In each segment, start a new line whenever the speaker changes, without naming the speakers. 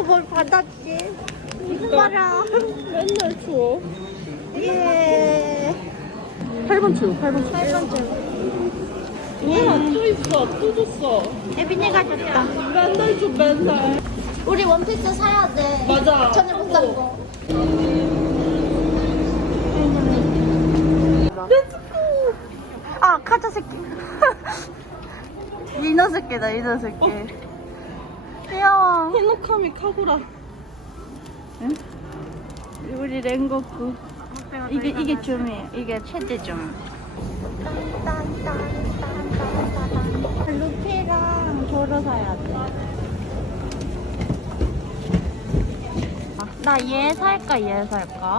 뭘 받았지? 봐라.
맨날 추워.
예.
8번 추워, 8번 추워.
8번째.
또 있어, 또 줬어.
예빈이가 줬다.
맨날 줘, 맨날.
우리 원피스 사야 돼.
맞아.
전에 못 산 거. 아, 카자 새끼. 이너 새끼다, 이너 새끼. 귀여워.
호노카미 카구라.
응? 우리 랭고쿠. 이게 줌이에요. 이게 최대 줌. 루피랑 조로 사야 돼. 나 얘 살까, 얘 살까?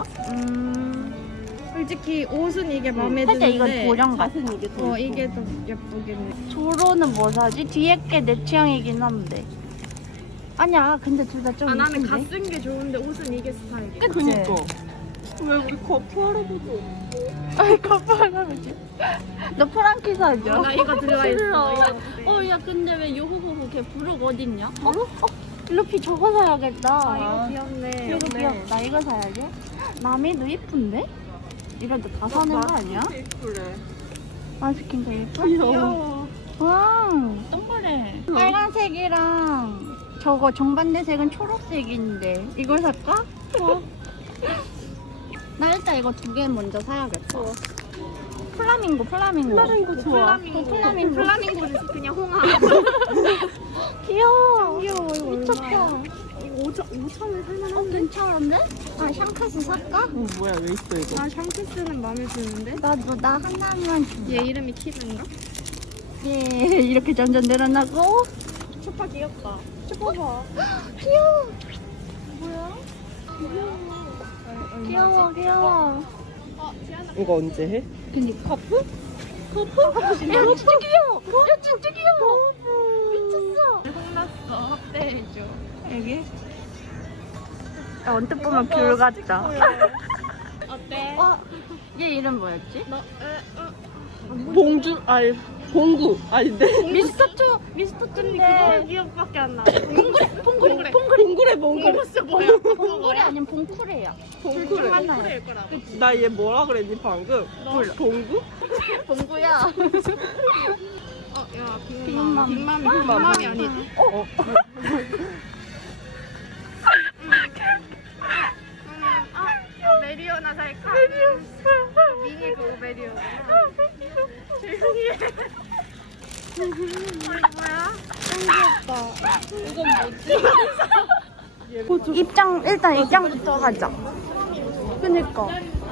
솔직히 옷은 이게 마음에
살짝
드는데
이건 도령 같아.
이게 더 예쁘긴 해.
조로는 뭐 사지? 뒤에 게 내 취향이긴 한데. 아니야, 근데 둘 다 좀
나는
이쁜데?
갓쓴 게 좋은데 옷은 이게 스타일이야.
그치?
그니까. 왜 우리 거프 할아버지?
아이, 커플 할아버지. 너 프랑키 사줘.
나 이거 들어가 있어.
야, 근데 왜 요호호호 걔 부르고 어딨냐? 루피 저거 사야겠다.
이거 귀엽네.
이거 귀엽다. 이거 사야지. 마미도 이쁜데? 이런데 다 사는 거 아니야?
예쁘래.
마스킹도 예뻐?
귀여워.
와, 똥벌해. 빨간색이랑 저거 정반대색은 초록색인데 이걸 살까? 나 일단 이거 두 개 먼저 사야겠다. 플라밍고.
플라밍고 좋아.
플라밍고는 그냥 홍합.
귀여워.
귀여워. 이거
미쳤다.
이거 5천원 살만한데?
괜찮은데? 아, 샹크스 살까?
뭐야, 왜 있어, 이거?
아 샹크스는 마음에 드는데?
나 하나만 줘.
얘 이름이 키든가?
예, 이렇게 점점 늘어나고.
초파 귀엽다.
봐봐. 귀여워.
뭐야?
귀여워.
이거 언제 해?
그니까. 커플? 야, 진짜 귀여워. 야, 진짜 귀여워. 미쳤어.
혼났어. 확대해줘.
여기? 야, 언뜻 보면 귤 같다.
어때?
얘 이름 뭐였지?
봉주, 아니, 봉구. 아닌데?
미스터트인데.
그거 기억밖에 안 나.
봉구래.
봉구래, 봉구.
진짜 뭐야?
봉구래 아니면 봉쿠레야.
봉구래.
만나요.
거라고.
나 얘 뭐라 그랬니, 방금? 몰라. 봉구?
봉구야.
야,
빅맘.
빅맘이 아니지. 메리오나 살까? 미니 그거 메리오나. 조용히 해. 뭐야?
일단 입장부터 하자. 그니까.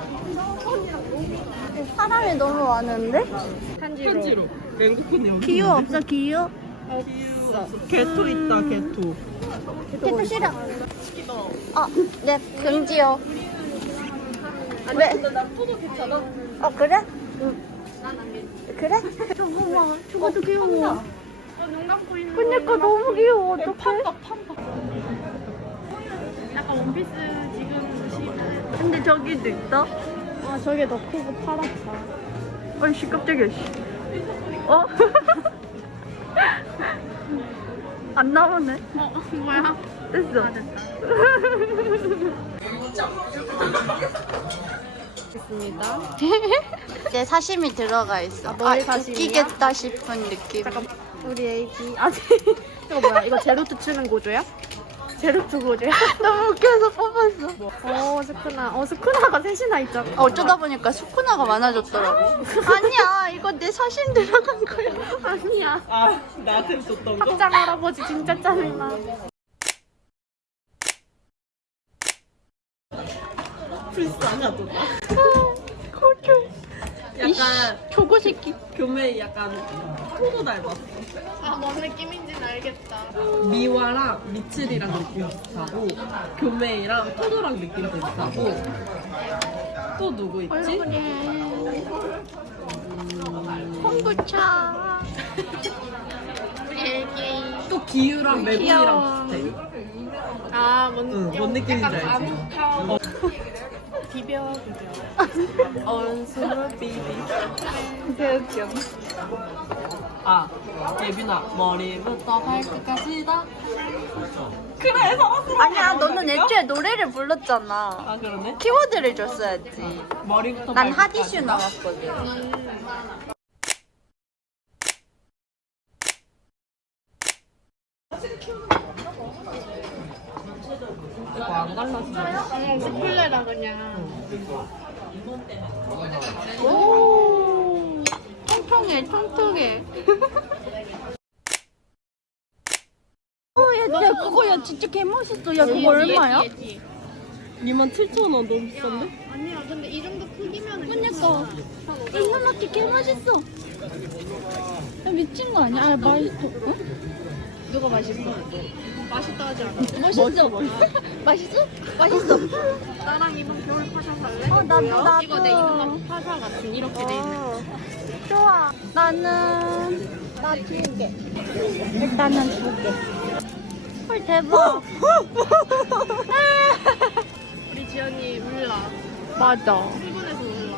사람이 너무 많은데?
편지로. 랭구콘이 여기.
기유 없어, 기유?
없어. 개토 있다, 개토.
기트 싫어. 네, 금지요. 왜?
근데 나 토도 괜찮아?
그래? 그래? 잠깐만, 저것도 귀여워.
눈 감고 있는
그니까 너무 귀여워. 어떡해?
약간 원피스 지금 시즌.
근데 저기도 있어?
아 저게 더 크고 파랗다.
어이씨, 깜짝이야, 씨. 어? 안 나오네.
뭐야?
됐어.
있습니다.
이제 사심이 들어가 있어.
뭘 사심이야?
웃기겠다 싶은 느낌.
잠깐 우리 애기 아직 이거 뭐야? 이거 제로투 치는 고조야? 제로투 고조야?
너무 웃겨서 뽑았어.
스쿠나가 셋이나 있잖아.
어쩌다 보니까 수쿠나가 많아졌더라고. 아니야, 이거 내 사심 들어간 거야.
아니야.
아, 나한테 줬던 거?
학장 할아버지 진짜 짜증나.
불쌍하다.
거죠.
약간
조고 새끼.
교매 약간 토도 닮았어.
뭔 느낌인지는 알겠다.
미와랑 미츠리랑 느낌 비슷하고 교매이랑 토도랑 느낌 비슷하고 또 누구 있지?
홍구차. 우리 애기.
또 기유랑
귀여워.
매분이랑 비슷해. 뭔 느낌인지 알지?
비벼.
언수를 비비.
되게 웃겨.
아, 예빈아, 머리부터 발끝까지 다 그래 살았어.
아니야, 너는 애초에 노래를 불렀잖아.
아 그러네.
키워드를 줬어야지.
머리부터
난
발끝까지.
하디슈 나왔거든.
이거 안 갈라지네.
스플레라 그냥.
오, 통통해, 통통해. 야, 그거 야 진짜 개멋있어. 야, 그거 얼마야?
27,000원 너무 비싼데?
아니야, 근데 이 정도 크기면은.
그니까. 이놈한테 개맛있어. 야, 미친 거 아니야? 아, 맛있어. 어?
누가 맛있어? 맛있다 하지 않아?
맛있어. 맛있어? 맛있어.
나랑 이번 겨울 파샤 살래?
나도.
이거 내 이거 파샤 같은 이렇게 돼 있는.
좋아. 나는 나 2개. 일단은 2개. 헐 대박.
우리 지연이 울라.
맞아.
일본에서 울라.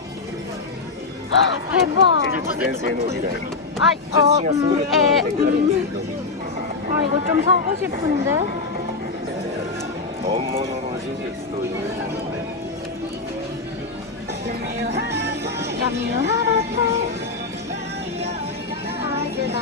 대박.
前世の未来
이거 좀 사고 싶은데.
本物の呪術というもので
야미유하라테. 아이들아.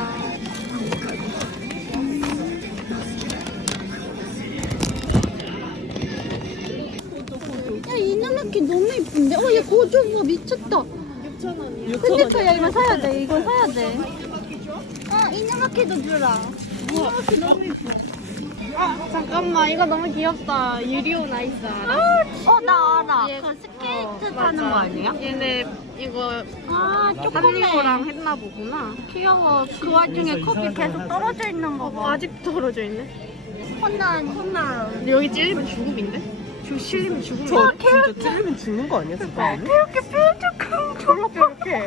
야, 이누나키 너무 이쁜데? 얘 고조 봐, 미쳤다.
6,000원이야.
그니까, 야, 이거 사야 돼. 이거 사야 돼. 이누나키도 주라. 이누나키 너무 이뻐.
잠깐만, 이거 너무 귀엽다. 유리오 나이스 알아?
나 알아.
얘-
그 스케이트
맞아.
타는 거 아니야?
얘네 이거
조그매.
한리오랑 했나 보구나.
귀여워. 그 와중에 컵이 계속 떨어져 있는 거 봐.
아직 떨어져 있네.
혼나.
근데 여기 찔리면 죽음인데? 실리면 죽음이야.
저 진짜 찔리면 죽는 거 아니야? 잠깐만.
이렇게 뾰족한
졸라 뾰족해.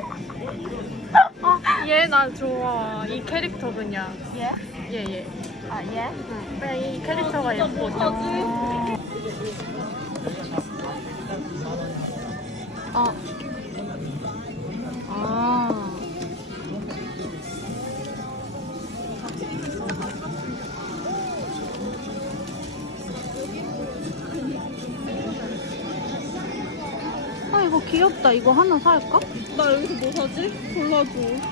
얘 나 좋아. 이 캐릭터 그냥.
얘?
얘.
얘?
그냥 이 캐릭터가 예뻐.
이거 귀엽다. 이거 하나 살까?
나 여기서 뭐 사지? 골라줘.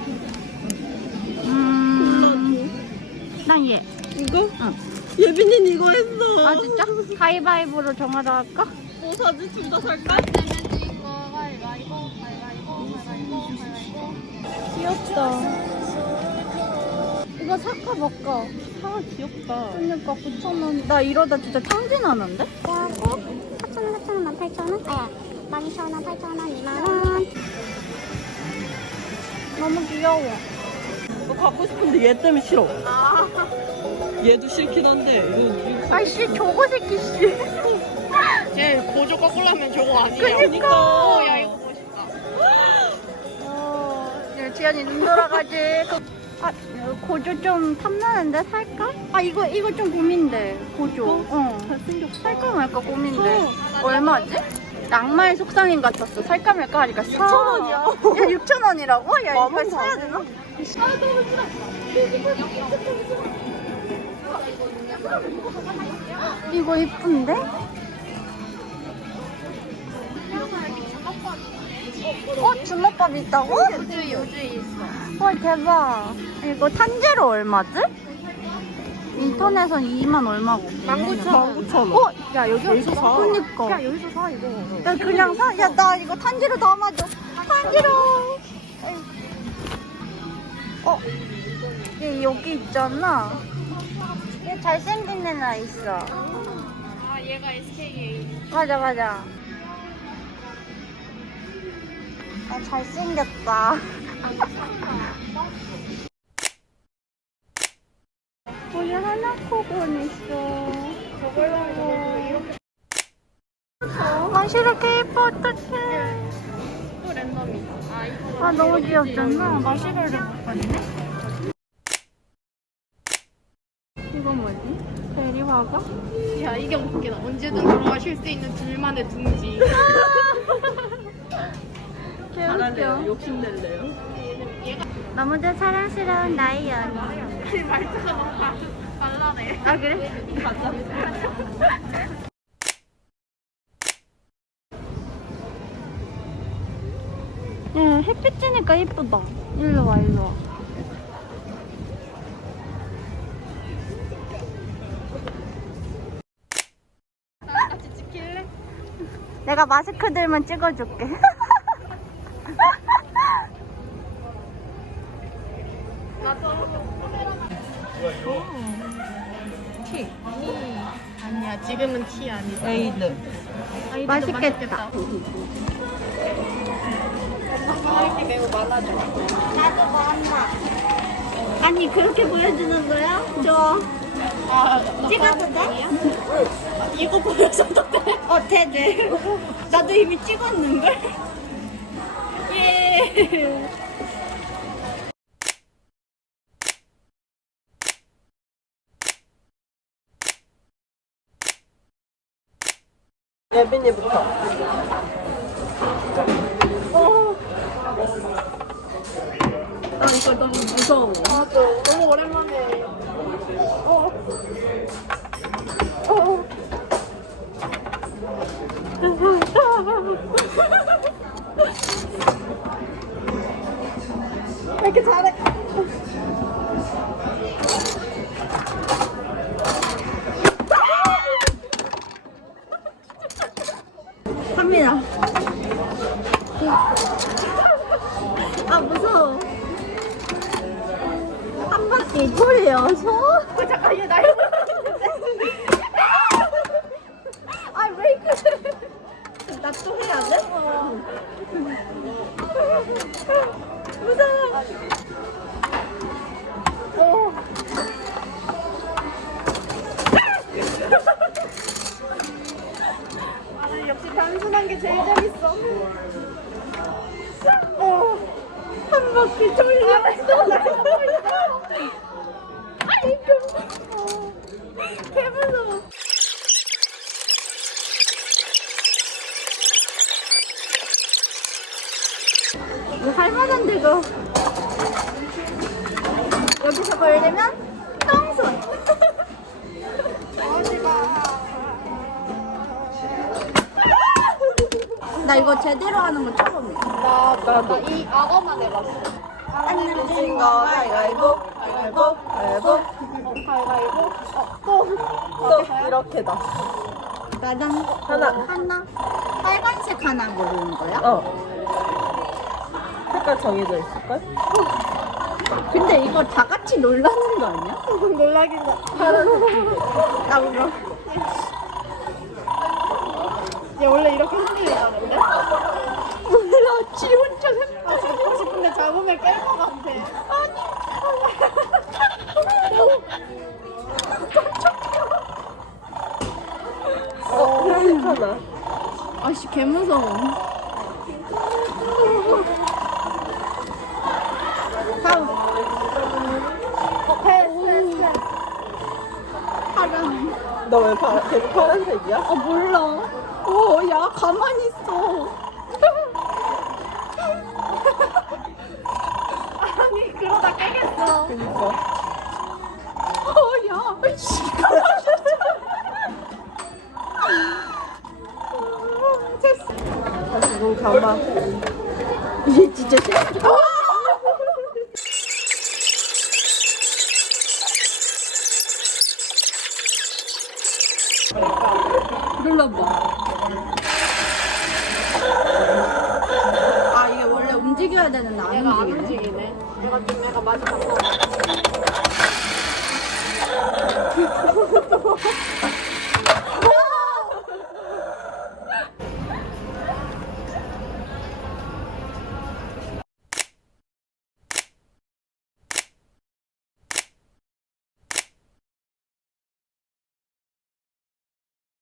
난 얘.
이거?
응.
예빈이는 이거 했어.
아, 진짜? 가위바위보로 정하러 할까?
뭐 사지? 둘 다 살까?
귀엽다. 이거 살까 말까?
아 귀엽다.
그러니까 9,000원. 나 이러다 진짜 탕진하는데?
4,000원, 4,000원, 18,000원? 아야, 12,000원, 8,000원, 2만원.
너무 귀여워.
너 갖고 싶은데 얘 때문에 싫어. 얘도 싫긴 한데 이거
아이씨, 저거 새끼 씨.
쟤 고조 거꾸로 하면 저거 아니야.
그니까.
야 이거 멋있다.
지연이 눈 돌아가지. 고조 좀 탐나는데 살까? 이거 좀 고민돼. 고조. 잘생겼어. 살까 말까 고민돼. 얼마지? 양말 속상인 같았어. 살까 말까 하니까
6,000원이야.
야, 6,000원이라고? 야, 이거
만원
사야 되나? 이거 이쁜데? 주먹밥 있다고?
요즘 있어.
와, 대박. 이거 탄제로 얼마지? 인터넷은 2만 얼마고.
19,000원.
야, 여기서 사. 그니까.
야 여기서 사 이거.
야, 그냥 사. 야, 나 이거 탄지로 담아줘. 탄지로. 얘 여기 있잖아. 얘 잘생긴 애나 있어.
얘가 SKA.
맞아. 잘생겼다. 우리 하나코곤 있어. 마시로 케이프 어떡해.
또 랜덤이다. 이거
너무 귀엽잖아. 마시로를 못 봤네. 이거 뭐지? 대리화가?
야 이게 웃기다. 언제든 돌아가실 수 있는 둘만의 둥지.
잘할래요. 욕심낼래요.
너무도 사랑스러운 나의 연인.
말투가 너무 다르다. 발라네.
아 그래? 야 햇빛 쬐니까 이쁘다. 일로 와 일로 와.
같이 찍힐래?
내가 마스크 들면 찍어줄게.
아니야, 지금은 티 아니다.
에이드.
맛있겠다.
할게 매우 많아져.
나도 먹었나? 아니 그렇게 보여주는 거야? 좋아. 찍어도 돼?
이거 보여줘도 돼?
돼. 나도 이미 찍었는걸? 예.
예빈이부터.
아, 이거 너무 무서워. 맞아. 너무 오랜만에. 왜 이렇게 잘해?
갑니다. 아 무서워. 한 바퀴 돌려서.
잠깐, 얘 날.
아 왜 그래? 나 또 해야 돼? 무서워.
아, 역시 단순한 게 제일 재밌어.
한 바퀴 돌렸어. 아니 개무서워. 이거 할만한데 이거. 여기서 걸리면 똥손. 나 이거 제대로 하는 거 처음이야.
이 악어만 해봤어.
안 내려진 거
가위바위보. 가위바위보. 가위바위보.
가위바위보.
또 이렇게다.
나는 하나 빨간색 하나 고르는 거야?
색깔 정해져 있을걸?
근데 이거 다 같이 놀라는 거 아니야?
놀라긴 해.
나 울어.
얘 원래 이렇게 흔들리나 근데?
몰라, 지 혼자
아, 잡고 싶은데 잡으면 깰 것 같아.
회색 하나.
아씨 개 무서워. 다음.
패스.
파랑.
너 왜 계속 파란색이야?
몰라. 야 가만히 있어.
아니, 그러다 깨겠어.
그니까.
야, 씨.
다시 눈 감아.
이게 진짜 싫어. 눌러봐. 아 이게 원래 움직여야 되는데 안
얘가 안
움직이네.
움직이네. 얘가 좀 내가 마지막 거.